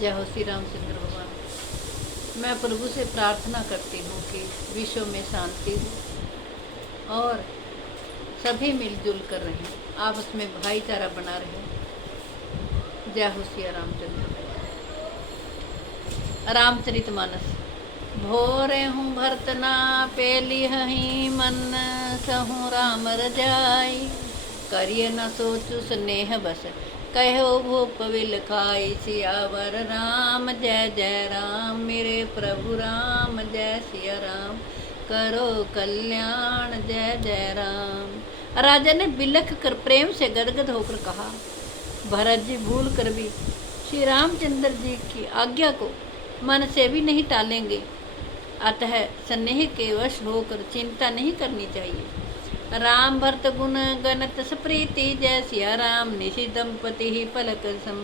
जय हो श्री रामचंद्र भगवान। मैं प्रभु से प्रार्थना करती हूँ कि विश्व में शांति हो और सभी मिलजुल कर रहें, आपस में भाईचारा बना रहे। जय हो श्री रामचंद्र। रामचरितमानस। भोरे हूँ भरतना पेली हही मन सहूँ राम रजाई, करिए न सोचु स्नेह बस कहो भूप विल खाई। सियावर राम जय जय राम, मेरे प्रभु राम जय सिया राम, करो कल्याण जय जय राम। राजा ने बिलख कर प्रेम से गदगद होकर कहा, भरत जी भूल कर भी श्री रामचंद्र जी की आज्ञा को मन से भी नहीं टालेंगे, अतः स्नेह के वश होकर चिंता नहीं करनी चाहिए। राम भरत गुण गणत सप्रीति जय सिया राम, निशि दंपति ही पलक सम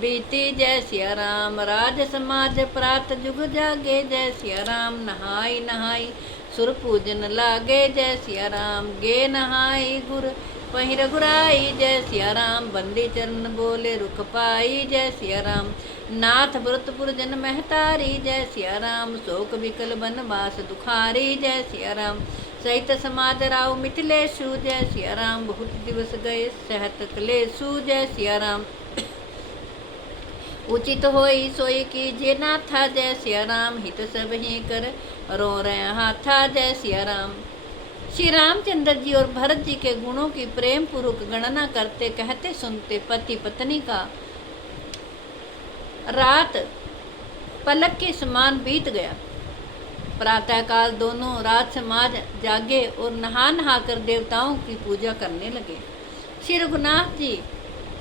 बीती जय सिया राम। राज समाज प्रात जुग जागे जय सिया राम, नहाई नहाई सुर पूजन लागे जय सिया राम। गे नहाई गुर पहि रघुराई जय सिया राम, बंदी चरण बोले रुख पाई जय सिया राम। नाथ व्रतपुर जन महतारी जय सिया राम, शोक विकल बनवास दुखारी जय सिया राम। सहित समाज राव मिथिलेशु जय सिया राम, बहुत दिवस गए सहत क्लेशु जय सिया राम। उचित होई सोई कीजिए नाथा जय सिया राम, हित सब ही कर रो रहे हाथा जय सिया राम। श्री रामचंद्र जी और भरत जी के गुणों की प्रेम पूर्वक गणना करते कहते सुनते पति पत्नी का रात पलक के समान बीत गया। प्रातःकाल दोनों राज समाज जागे और नहा नहा कर देवताओं की पूजा करने लगे। श्री रघुनाथ जी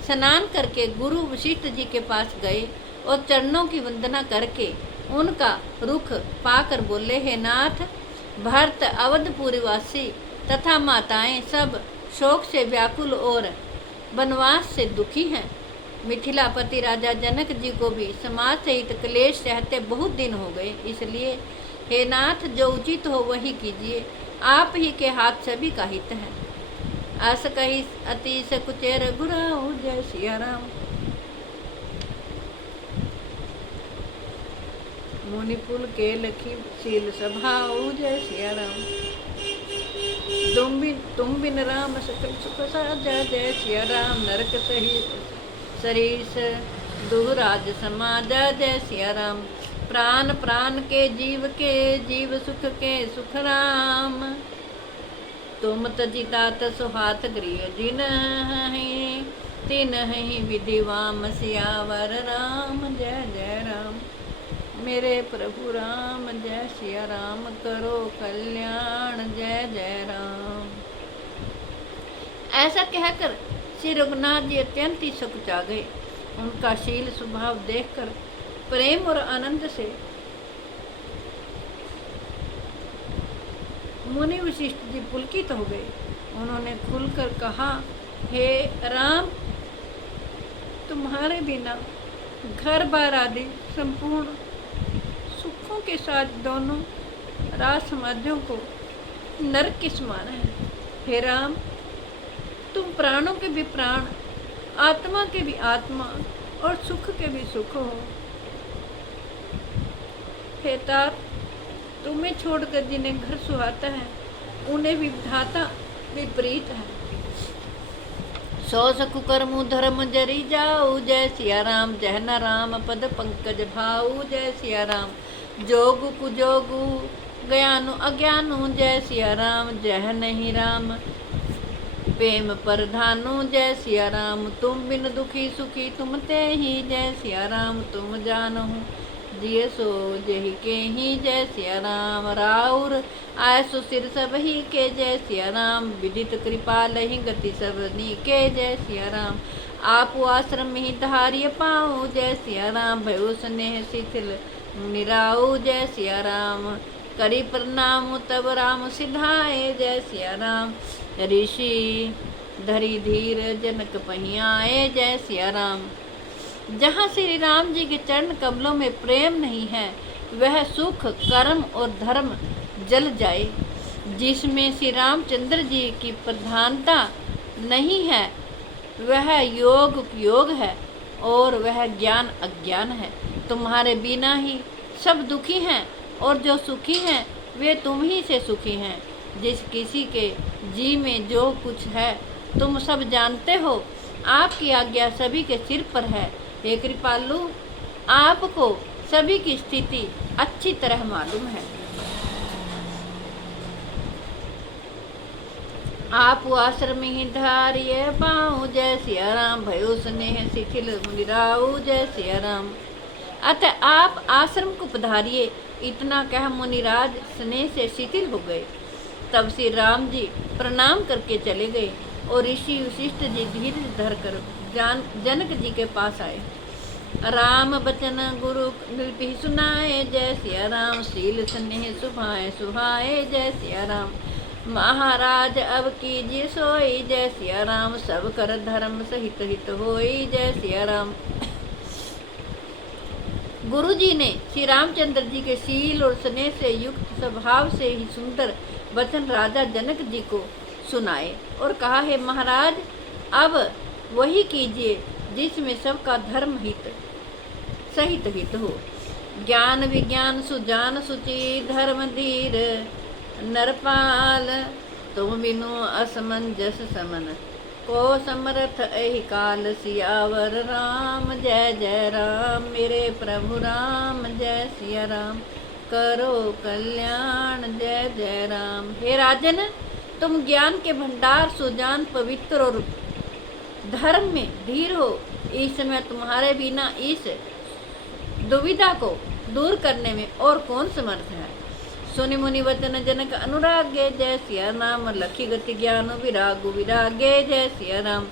स्नान करके गुरु वशिष्ठ जी के पास गए और चरणों की वंदना करके उनका रुख पाकर बोले, हे नाथ, भरत अवधपुरी वासी तथा माताएं सब शोक से व्याकुल और वनवास से दुखी हैं। मिथिलापति राजा जनक जी को भी समाज सहित क्लेश सहते बहुत दिन हो गए, इसलिए हे नाथ, जो उचित हो वही कीजिए, आप ही के हाथ सभी का हित है। अस कही अतिश कुचे रघुराऊ जय सिया राम। मुनिपुल के लखी शील सभाऊ जय सिया राम। तुम बिन राम सकल सुख साजा जय सिया राम। नरक सही सरीस दुहराज समाजा जय सिया राम। प्राण प्राण के जीव सुख के सुख राम। तुम तजितात सुहात गृह जिन तिन ही विधि वाम। सियावर राम जय जय राम, मेरे प्रभु राम जय सिया राम, करो कल्याण जय जय राम। ऐसा कहकर श्री रघुनाथ जी अत्यंत ही सकुचा गए। उनका शील स्वभाव देखकर प्रेम और आनंद से मुनि वशिष्ठ जी पुलकित हो गए। उन्होंने खुलकर कहा, हे राम, तुम्हारे बिना घर बार आदि संपूर्ण सुखों के साथ दोनों राज समाजों को नरक के समान है। हे राम, तुम प्राणों के भी प्राण, आत्मा के भी आत्मा और सुख के भी सुख हो। हे तात, तुम्हें छोड़कर जिन्हें घर सुहाता है उन्हें विधाता विपरीत है। सो सखु कर्मु धर्म जरी जाऊ जय सिया राम। जहन राम पद पंकज भाऊ जय सिया राम। जोगु कुजोगु ज्ञानु अज्ञानु जय सिया राम। जह नहीं राम प्रेम परधानु जय सिया राम। तुम बिन दुखी सुखी तुम ते ही जय सिया राम। तुम जानहु जिय सो जही के ही जय सिया राम। राउर आयसु सिर सब ही के जय सिया राम। विदित कृपाल ही गति सबनी के जय सिया राम। आप आश्रम ही धार्य पाऊँ जय सिया राम। भयो स्नेह शिथिल निराऊ जय सिया राम। करी प्रणाम तब राम सिधाए जय सिया राम। ऋषि धरी धीर जनक पहियाए जय सिया राम। जहाँ श्री राम जी के चरण कमलों में प्रेम नहीं है, वह सुख कर्म और धर्म जल जाए। जिसमें श्री रामचंद्र जी की प्रधानता नहीं है, वह योग है। और वह ज्ञान अज्ञान है। तुम्हारे बिना ही सब दुखी हैं, और जो सुखी हैं वे तुम ही से सुखी हैं। जिस किसी के जी में जो कुछ है तुम सब जानते हो। आपकी आज्ञा सभी के सिर पर है। हे कृपालु, आपको सभी की स्थिति अच्छी तरह मालूम है। आप आश्रम ही धारिये पाऊँ, जय सिया राम। भयो स्नेह शिथिल मुनिराऊ, जय सिया राम। अतः आप आश्रम को पधारिए। इतना कह मुनिराज स्नेह से शिथिल हो गए। तब श्री राम जी प्रणाम करके चले गए और ऋषि वशिष्ठ जी धीरे धरकर जनक जी के पास आए। राम बचन गुरु लिपि सुनाए, जय सिया राम। शील स्नेह सुभाए सुहाए, जय सिया राम। महाराज अब कीजिए सोई, जय सिया राम। सब कर धर्म सहित हित होई, जय सिया राम। गुरु जी ने श्री रामचंद्र जी के शील और स्नेह से युक्त स्वभाव से ही सुंदर वचन राजा जनक जी को सुनाए और कहा, है महाराज, अब वही कीजिए जिसमें सबका धर्म हित सहित हित हो। ज्ञान विज्ञान सुजान सुचि धर्म धीर नरपाल, तुम बिनु असमंजस समन को समर्थ एहि काल। सियावर राम, जय जय राम। मेरे प्रभु राम, जय सिया राम। करो कल्याण, जय जय राम। हे राजन, तुम ज्ञान के भंडार, सुजान, पवित्र और धर्म में धीर हो। इस समय तुम्हारे बिना इस दुविधा को दूर करने में और कौन समर्थ है। सुनि मुनि वचन जनक अनुरागे, जय सिया राम। लखी गति ज्ञान विरागु विरागे, जय सिया राम।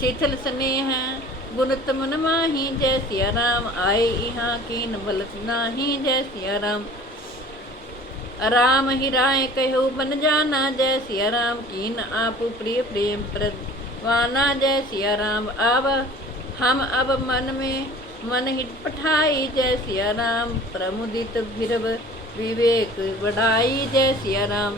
शीतल स्नेह गुण तमन माही, जय सिया राम। आए यहाँ कीन बल नाही, जय सिया राम। राम ही राय कहो बन जाना, जय सिया राम। कीन आप प्रिय प्रेम प्रवाना, जय सिया राम। अब हम अब मन में मन ही पठाई, जय सिया राम। प्रमुदित भीरव विवेक बढ़ाई, जय सिया राम।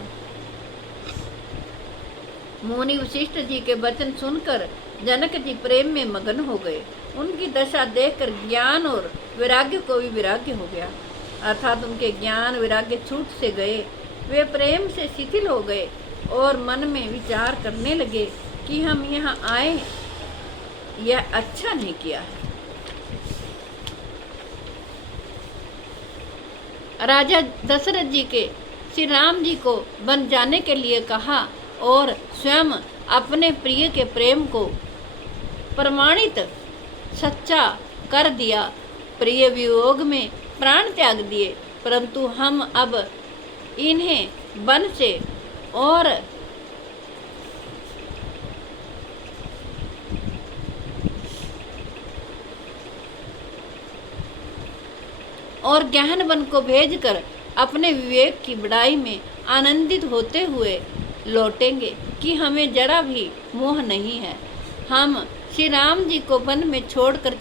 मुनि वशिष्ठ जी के वचन सुनकर जनक जी प्रेम में मगन हो गए। उनकी दशा देखकर ज्ञान और वैराग्य को भी वैराग्य हो गया, अर्थात उनके ज्ञान वैराग्य छूट से गए। वे प्रेम से शिथिल हो गए और मन में विचार करने लगे कि हम यहाँ आए, यह अच्छा नहीं किया है। राजा दशरथ जी के श्री राम जी को बन जाने के लिए कहा और स्वयं अपने प्रिय के प्रेम को प्रमाणित सच्चा कर दिया। प्रिय वियोग में प्राण त्याग दिए, परंतु हम अब इन्हें वन से और गहन वन को भेजकर अपने विवेक की बड़ाई में आनंदित होते हुए लौटेंगे कि हमें जरा भी मोह नहीं है। हम श्री राम जी को वन में छोड़कर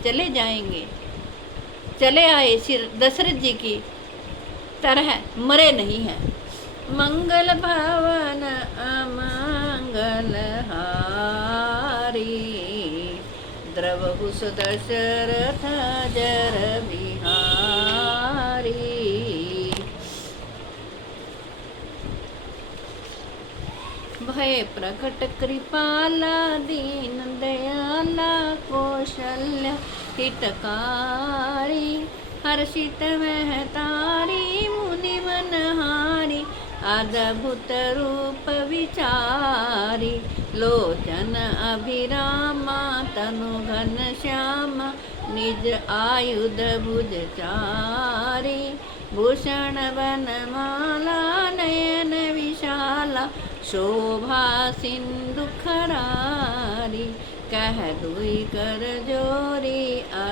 चले आए श्री दशरथ जी की तरह मरे नहीं हैं। मंगल भवन अमंगल हारी, द्रवहु दशरथ जर बिहारी। भय प्रकट कृपाला दीन दयाला, कौशल्य हितकारी। हर्षित महतारी मुनि मनहारी, अद्भुत रूप विचारी। लोचन अभिरामा तनु घन श्यामा, निज आयुध भुज चारी। भूषण वनमाला नयन विशाला, शोभा सिंधु खरारी। कह दुई कर जोरी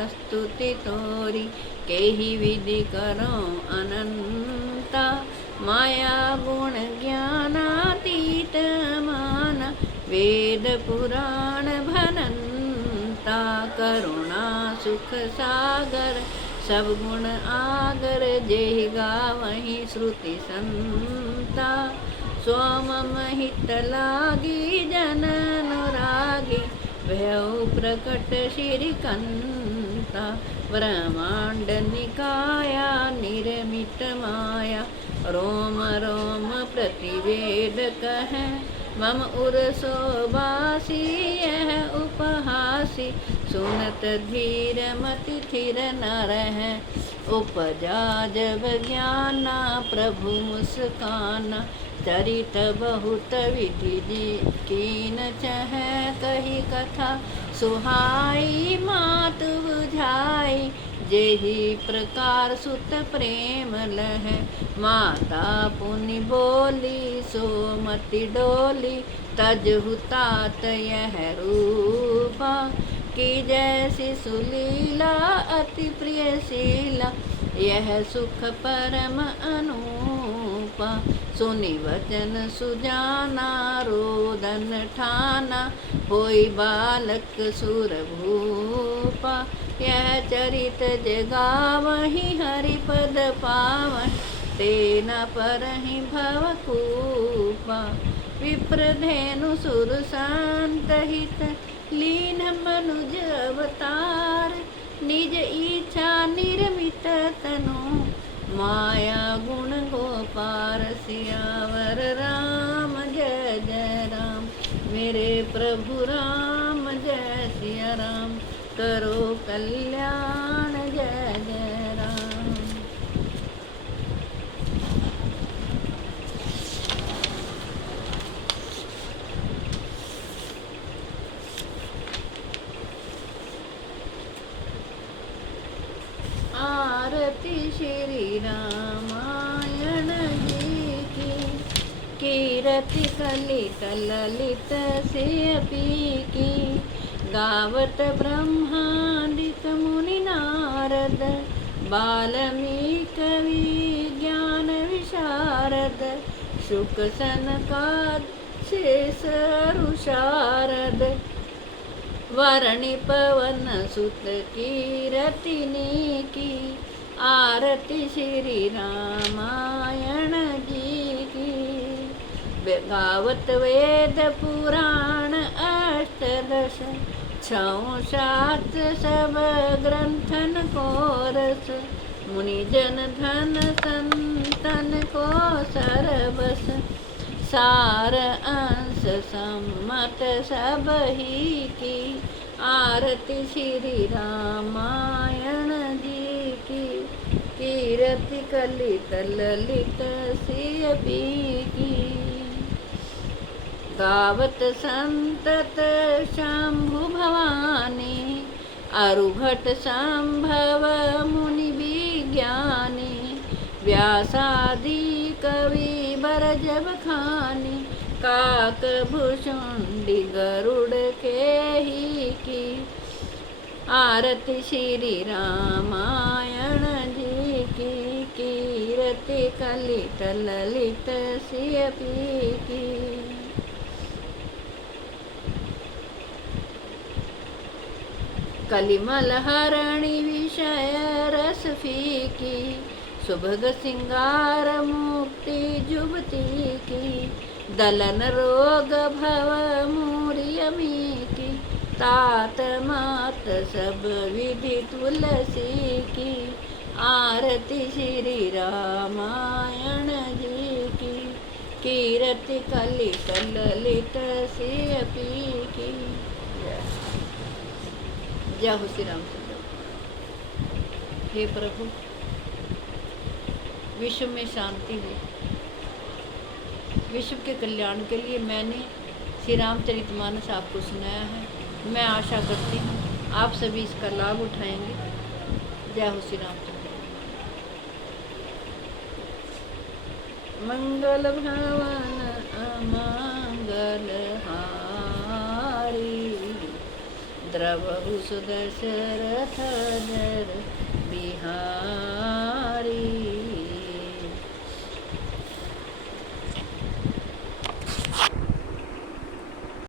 स्तुति तोरी, केहि विधि करो अनंता। माया गुण ज्ञानातीत माना, वेद पुराण भनंता। करुणा सुख सागर सब गुण आगर, जेहि गावहि श्रुति संता। सोमम हित लागी जन अनुरागी, भयउ प्रकट श्रीकंता, ब्रह्मांड निकाया निर्मित माया, रोम रोम प्रतिवेद कह, मम उर शोभासी यह उपहासी, सुनत धीर मति थिर न रहे, उपजा जब ज्ञाना प्रभु मुस्काना, चरित बहुत विधि कीन चह, कही कथा सुहाई मात बुझाई, जेहि प्रकार सुत प्रेम लह, माता पुनि बोली सो मति डोली, तजहु तात यह रूपा, की जैसी सुलीला अति प्रिय शीला, यह सुख परम अनूपा, सुनि वचन सुजाना रोदन ठाना, होई बालक सुर भूपा, यह चरित जगावहि हरिपद पावहि, तेना परहि भवकूपा, विप्रधेनु सुर शांत हित, लीन मनुज अवतार, निज इच्छा निर्मित तनु, माया गुण गोपार, सियावर राम जय जय राम, मेरे प्रभु राम जय सिया राम, करो कल्याण जय जय राम। आरती श्री रामायण जी की, कीरति कलित ललित सियपी की, गावत ब्रह्मादिक मुनि नारद, बाल्मीकि विज्ञान विशारद, शुक सनकाद शेष ऋषारद, वरणि पवन सुत कीरतिनी की, आरती श्री रामायण जी की, गावत वेद पुराण अष्टदश, छौ सात सब ग्रंथन को रस, मुनि जन धन संतन को सरबस, सार अंश सम्मत सब ही की, आरती श्री रामायण जी की, कीरति कलित ललित सियपी की, गावत संतत शंभु भवानी, अरुघट संभव मुनि विज्ञानी, व्यासादि कवि बरज बखानी, काक भुषुंडी गरुड़ के ही की, आरती श्री रामायण जी की, कीरति कलित ललित सियपी की, कलिमल हरणि विषय रस फीकी, सुभग सिंगार मुक्ति जुबती की, दलन रोग भव मूर्यमी की, तात मात सब विधि तुलसी की, आरती श्री रामायण जी की, कीरति कलित ललित सियपी की। जय हो श्री रामचंद्र। हे प्रभु, विश्व में शांति हो, विश्व के कल्याण के लिए मैंने श्री रामचरितमानस आपको सुनाया है। मैं आशा करती हूँ आप सभी इसका लाभ उठाएंगे। जय हो श्री रामचंद्र। मंगल भवन अमंगल हारी, द्रवहु सुदशरथ जर बिहारी।